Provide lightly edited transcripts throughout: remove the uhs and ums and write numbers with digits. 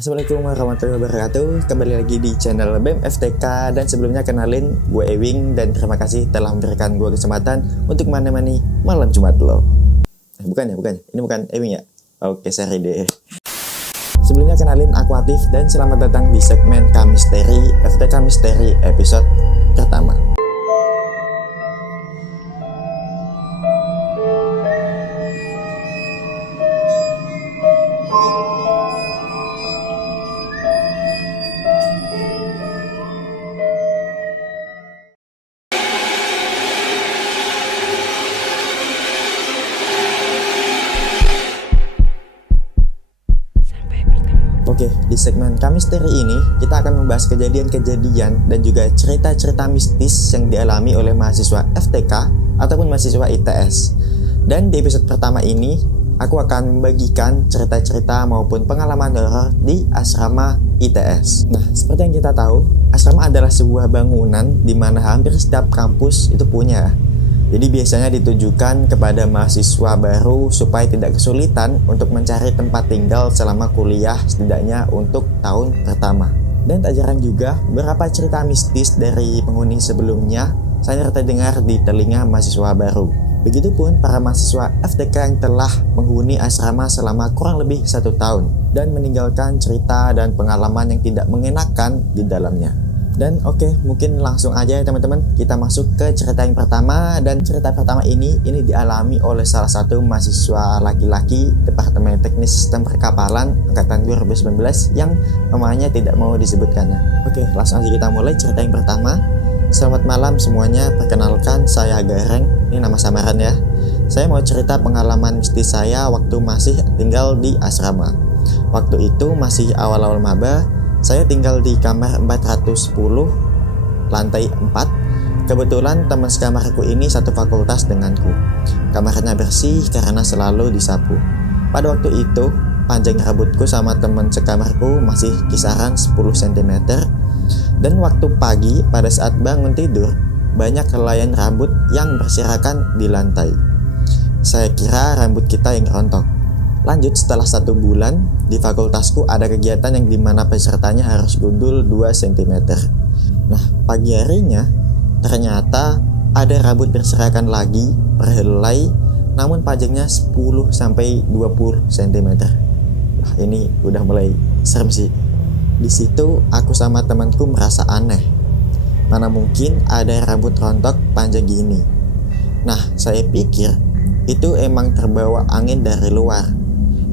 Assalamualaikum warahmatullahi wabarakatuh. Kembali lagi di channel BEM FTK. Dan sebelumnya kenalin, gue Ewing. Dan terima kasih telah memberikan gue kesempatan untuk menemani malam Jumat lo. Bukan. Ini bukan Ewing ya? Oke, sorry deh. Sebelumnya kenalin, aku Atif. Dan selamat datang di segmen K-Misteri FTK Misteri episode pertama. Oke, di segmen K-Misteri ini kita akan membahas kejadian-kejadian dan juga cerita-cerita mistis yang dialami oleh mahasiswa FTK ataupun mahasiswa ITS. Dan di episode pertama ini, aku akan membagikan cerita-cerita maupun pengalaman horor di asrama ITS. Nah, seperti yang kita tahu, asrama adalah sebuah bangunan di mana hampir setiap kampus itu punya. Jadi biasanya ditujukan kepada mahasiswa baru supaya tidak kesulitan untuk mencari tempat tinggal selama kuliah setidaknya untuk tahun pertama. Dan tak jarang juga beberapa cerita mistis dari penghuni sebelumnya saya terdengar di telinga mahasiswa baru. Begitupun para mahasiswa FTK yang telah menghuni asrama selama kurang lebih 1 tahun dan meninggalkan cerita dan pengalaman yang tidak mengenakan di dalamnya. Dan oke, mungkin langsung aja ya teman-teman, kita masuk ke cerita yang pertama. Dan cerita pertama ini dialami oleh salah satu mahasiswa laki-laki Departemen Teknik Sistem Perkapalan angkatan 2019 yang namanya tidak mau disebutkan. Oke, langsung aja kita mulai cerita yang pertama. Selamat malam semuanya, perkenalkan saya Gareng, ini nama samaran ya. Saya mau cerita pengalaman mistis saya waktu masih tinggal di asrama. Waktu itu masih awal-awal maba. Saya tinggal di kamar 410, lantai 4. Kebetulan teman sekamarku ini satu fakultas denganku. Kamarnya bersih karena selalu disapu. Pada waktu itu, panjang rambutku sama teman sekamarku masih kisaran 10 cm. Dan waktu pagi, pada saat bangun tidur, banyak helaian rambut yang berserakan di lantai. Saya kira rambut kita yang rontok. Lanjut, setelah 1 bulan, di fakultasku ada kegiatan yang dimana pesertanya harus gundul 2 cm. Nah, pagi harinya, ternyata ada rambut berserakan lagi per helai, namun panjangnya 10-20 cm. Wah, ini udah mulai serem sih. Di situ, aku sama temanku merasa aneh. Mana mungkin ada rambut rontok panjang gini. Nah, saya pikir itu emang terbawa angin dari luar.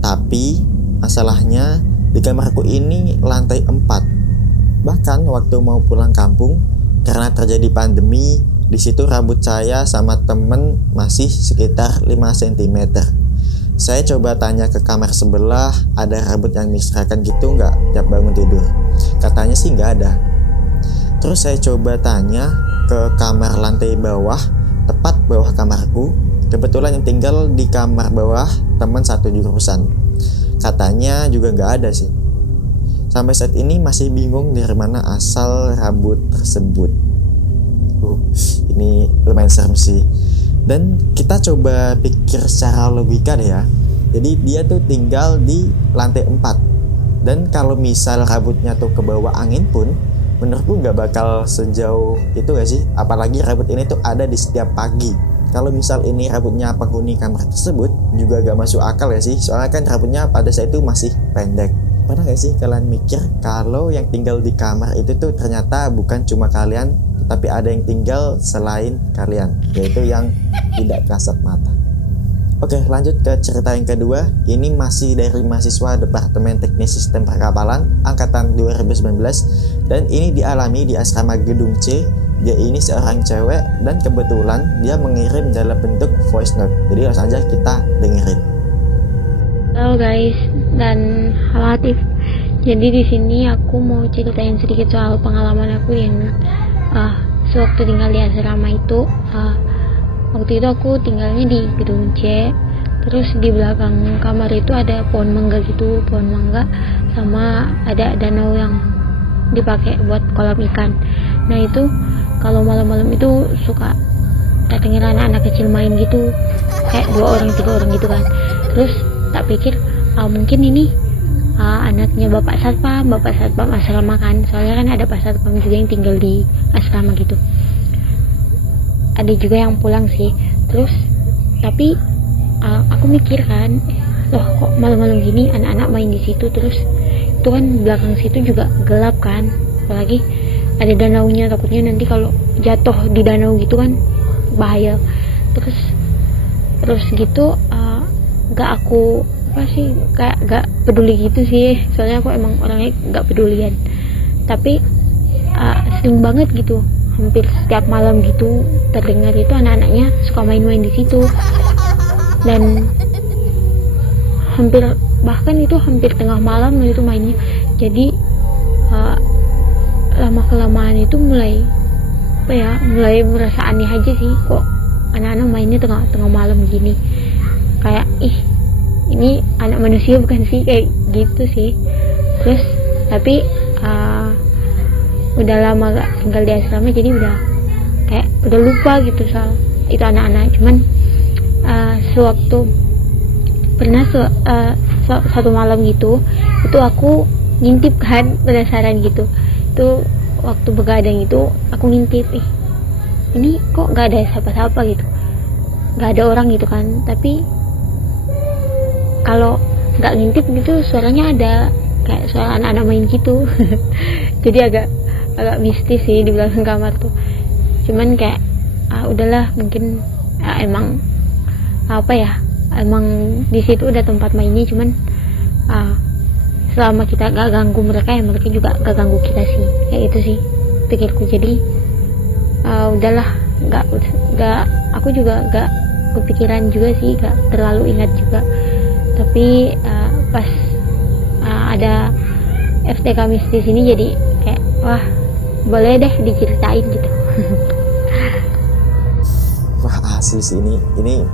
Tapi masalahnya di kamarku ini lantai 4. Bahkan waktu mau pulang kampung, karena terjadi pandemi, di situ rambut saya sama temen masih sekitar 5 cm. Saya coba tanya ke kamar sebelah, ada rambut yang berserakan gitu nggak tiap bangun tidur? Katanya sih nggak ada. Terus saya coba tanya ke kamar lantai bawah, tepat bawah kamarku. Kebetulan yang tinggal di kamar bawah teman satu jurusan. Katanya juga nggak ada sih. Sampai saat ini masih bingung dari mana asal rambut tersebut. Ini lumayan serem sih. Dan kita coba pikir secara logika deh ya. Jadi dia tuh tinggal di lantai 4. Dan kalau misal rambutnya tuh ke bawah angin pun, menurutku nggak bakal sejauh itu gak sih? Apalagi rambut ini tuh ada di setiap pagi. Kalau misal ini rambutnya penghuni kamar tersebut, juga gak masuk akal ya sih. Soalnya kan rambutnya pada saat itu masih pendek. Pernah gak sih kalian mikir kalau yang tinggal di kamar itu tuh ternyata bukan cuma kalian, tetapi ada yang tinggal selain kalian, yaitu yang tidak kasat mata. Oke, lanjut ke cerita yang kedua. Ini masih dari mahasiswa Departemen Teknik Sistem Perkapalan angkatan 2019. Dan ini dialami di asrama Gedung C. Dia ini seorang cewek dan kebetulan dia mengirim dalam bentuk voice note. Jadi langsung aja kita dengerin. Halo guys, dan halo Atif. Jadi di sini aku mau ceritain sedikit soal pengalaman aku yang sewaktu tinggal di asrama itu. Waktu itu aku tinggalnya di gedung C. Terus di belakang kamar itu ada pohon mangga gitu, pohon mangga sama ada danau yang dipakai buat kolam ikan. Nah itu kalau malam-malam itu suka datengin anak-anak kecil main gitu, kayak 2 orang 3 orang gitu kan. Terus tak pikir mungkin ini anaknya bapak satpam asrama kan, soalnya kan ada pak satpam juga yang tinggal di asrama gitu. Ada juga yang pulang sih. Terus tapi aku mikir kan, loh kok malam-malam gini anak-anak main di situ, terus itu kan belakang situ juga gelap kan, apalagi ada danaunya, takutnya nanti kalau jatuh di danau gitu kan bahaya. Terus gitu gak aku kayak gak peduli gitu sih, soalnya aku emang orangnya gak pedulian. Tapi sering banget gitu, hampir setiap malam gitu terdengar itu anak-anaknya suka main-main di situ, dan bahkan itu hampir tengah malam itu mainnya. Jadi lama kelamaan itu mulai merasa aneh aja sih, kok anak-anak mainnya tengah malam gini, kayak ini anak manusia bukan sih, kayak gitu sih. Terus tapi udah lama gak tinggal di asrama, jadi udah lupa gitu soal itu anak-anak. Cuman pernah satu malam gitu, itu aku ngintip kan, penasaran gitu. Itu waktu begadang itu aku ngintip, ini kok gak ada siapa-siapa gitu, gak ada orang gitu kan. Tapi kalau gak ngintip gitu suaranya ada, kayak suara anak-anak main gitu. Jadi agak mistis sih di belakang kamar tuh. Cuman kayak udahlah, mungkin emang di situ udah tempat mainnya. Cuman selama kita gak ganggu mereka, ya mereka juga gak ganggu kita sih, kayak itu sih pikirku. Jadi udahlah, aku juga gak kepikiran juga sih, gak terlalu ingat juga. Tapi pas ada FTK mistis ini, jadi kayak wah, boleh deh diceritain gitu. Wah, asli sih, ini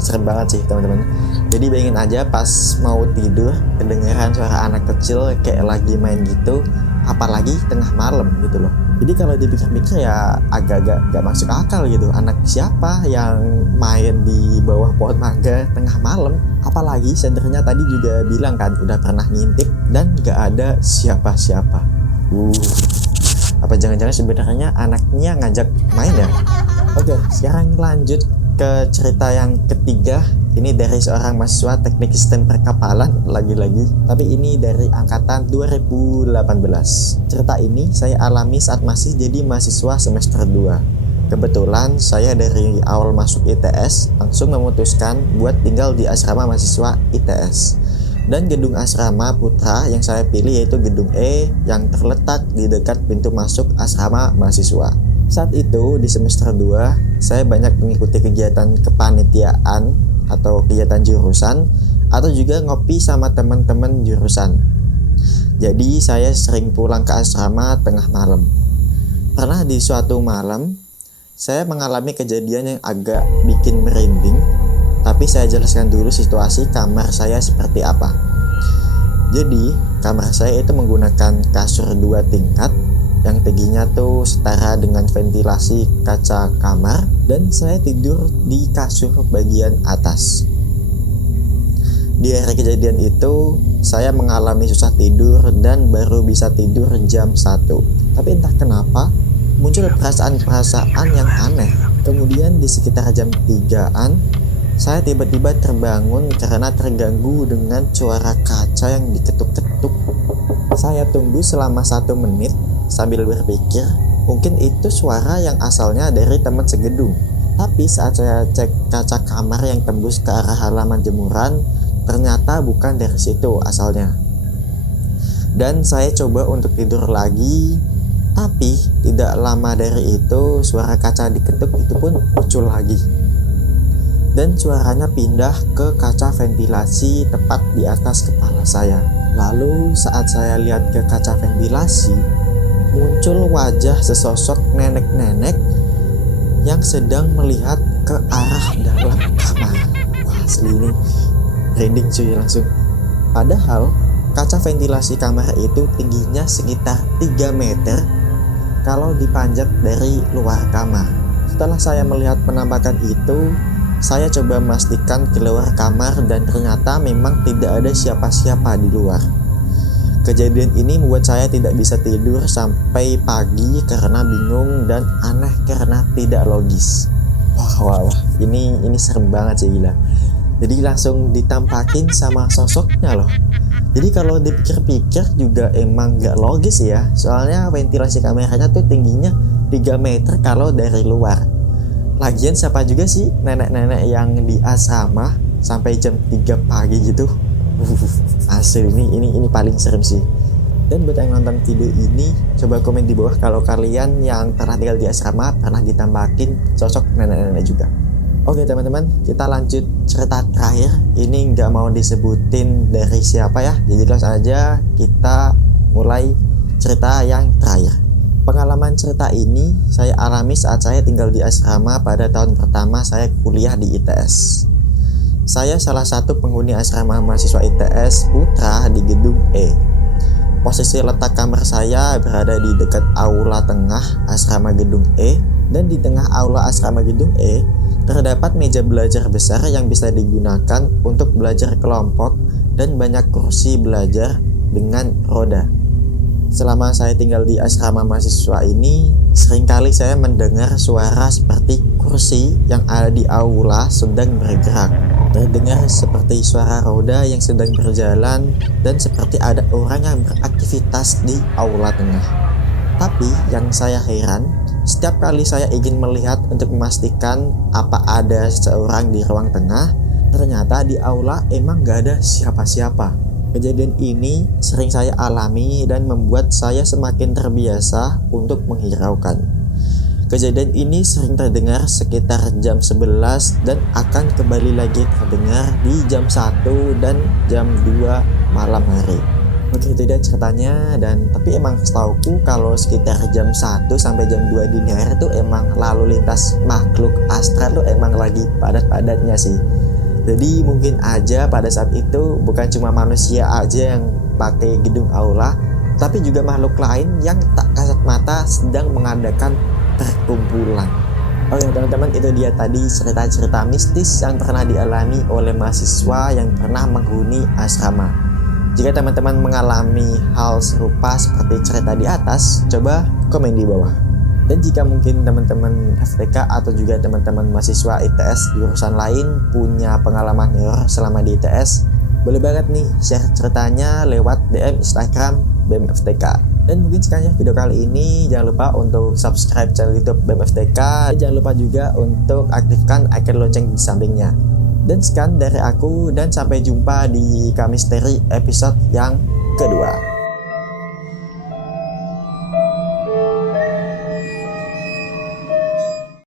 serem banget sih teman-teman. Jadi bayangin aja pas mau tidur kedengaran suara anak kecil kayak lagi main gitu, apalagi tengah malam gitu loh. Jadi kalau dipikir-pikir ya agak-agak gak masuk akal gitu. Anak siapa yang main di bawah pohon mangga tengah malam? Apalagi sendernya tadi juga bilang kan udah pernah ngintip dan gak ada siapa-siapa. Apa jangan-jangan sebenarnya anaknya ngajak main ya? Oke, sekarang lanjut ke cerita yang ketiga. Ini dari seorang mahasiswa teknik sistem perkapalan lagi-lagi, tapi ini dari angkatan 2018. Cerita ini saya alami saat masih jadi mahasiswa semester 2. Kebetulan saya dari awal masuk ITS langsung memutuskan buat tinggal di asrama mahasiswa ITS. Dan gedung asrama putra yang saya pilih yaitu gedung E yang terletak di dekat pintu masuk asrama mahasiswa. Saat itu di semester 2 saya banyak mengikuti kegiatan kepanitiaan atau kegiatan jurusan, atau juga ngopi sama teman-teman jurusan. Jadi saya sering pulang ke asrama tengah malam. Pernah di suatu malam saya mengalami kejadian yang agak bikin merinding, tapi saya jelaskan dulu situasi kamar saya seperti apa. Jadi kamar saya itu menggunakan kasur 2 tingkat yang tingginya tuh setara dengan ventilasi kaca kamar, dan saya tidur di kasur bagian atas. Di hari kejadian itu saya mengalami susah tidur dan baru bisa tidur jam 1. Tapi entah kenapa muncul perasaan-perasaan yang aneh. Kemudian di sekitar jam 3-an saya tiba-tiba terbangun karena terganggu dengan suara kaca yang diketuk-ketuk. Saya tunggu selama 1 menit sambil berpikir mungkin itu suara yang asalnya dari teman segedung. Tapi saat saya cek kaca kamar yang tembus ke arah halaman jemuran, ternyata bukan dari situ asalnya. Dan saya coba untuk tidur lagi, tapi tidak lama dari itu suara kaca diketuk itu pun muncul lagi. Dan suaranya pindah ke kaca ventilasi tepat di atas kepala saya. Lalu saat saya lihat ke kaca ventilasi, muncul wajah sesosok nenek-nenek yang sedang melihat ke arah dalam kamar. Wah, asli ini merinding cuy langsung. Padahal kaca ventilasi kamar itu tingginya sekitar 3 meter kalau dipanjat dari luar kamar. Setelah saya melihat penampakan itu, saya coba memastikan keluar kamar dan ternyata memang tidak ada siapa-siapa di luar. Kejadian ini membuat saya tidak bisa tidur sampai pagi karena bingung dan aneh karena tidak logis. Wah, ini serem banget sih, gila. Jadi langsung ditampakin sama sosoknya loh. Jadi kalau dipikir-pikir juga emang gak logis ya. Soalnya ventilasi kameranya tuh tingginya 3 meter kalau dari luar. Lagian siapa juga sih nenek-nenek yang di asrama sampai jam 3 pagi gitu. Asli ini paling serem sih. Dan buat yang nonton video ini, coba komen di bawah kalau kalian yang pernah tinggal di asrama pernah ditampakin sosok nenek-nenek juga. Oke teman-teman, kita lanjut cerita terakhir. Ini nggak mau disebutin dari siapa ya, jadi langsung aja kita mulai cerita yang terakhir. Pengalaman cerita ini saya alami saat saya tinggal di asrama pada tahun pertama saya kuliah di ITS. Saya salah satu penghuni asrama mahasiswa ITS Putra di gedung E. Posisi letak kamar saya berada di dekat aula tengah asrama gedung E, dan di tengah aula asrama gedung E terdapat meja belajar besar yang bisa digunakan untuk belajar kelompok dan banyak kursi belajar dengan roda. Selama saya tinggal di asrama mahasiswa ini, seringkali saya mendengar suara seperti kursi yang ada di aula sedang bergerak. Terdengar seperti suara roda yang sedang berjalan dan seperti ada orang yang beraktivitas di aula tengah. Tapi yang saya heran, setiap kali saya ingin melihat untuk memastikan apa ada seseorang di ruang tengah, ternyata di aula emang gak ada siapa-siapa. Kejadian ini sering saya alami dan membuat saya semakin terbiasa untuk menghiraukan. Kejadian ini sering terdengar sekitar jam 11 dan akan kembali lagi terdengar di jam 1 dan jam 2 malam hari. Oke, itu dia ceritanya. Dan tapi emang setauku kalau sekitar jam 1 sampai jam 2 dini hari itu emang lalu lintas makhluk astral tuh emang lagi padat-padatnya sih. Jadi mungkin aja pada saat itu bukan cuma manusia aja yang pakai gedung aula, tapi juga makhluk lain yang tak kasat mata sedang mengadakan perkumpulan. Oke teman-teman, itu dia tadi cerita-cerita mistis yang pernah dialami oleh mahasiswa yang pernah menghuni asrama. Jika teman-teman mengalami hal serupa seperti cerita di atas, coba komen di bawah. Dan jika mungkin teman-teman FTK atau juga teman-teman mahasiswa ITS jurusan lain punya pengalaman horor selama di ITS, boleh banget nih share ceritanya lewat DM Instagram BEM FTK. Dan mungkin sekian ya video kali ini. Jangan lupa untuk subscribe channel YouTube BEM FTK. Dan jangan lupa juga untuk aktifkan icon lonceng di sampingnya. Dan sekian dari aku, dan sampai jumpa di Kamisteri episode yang kedua.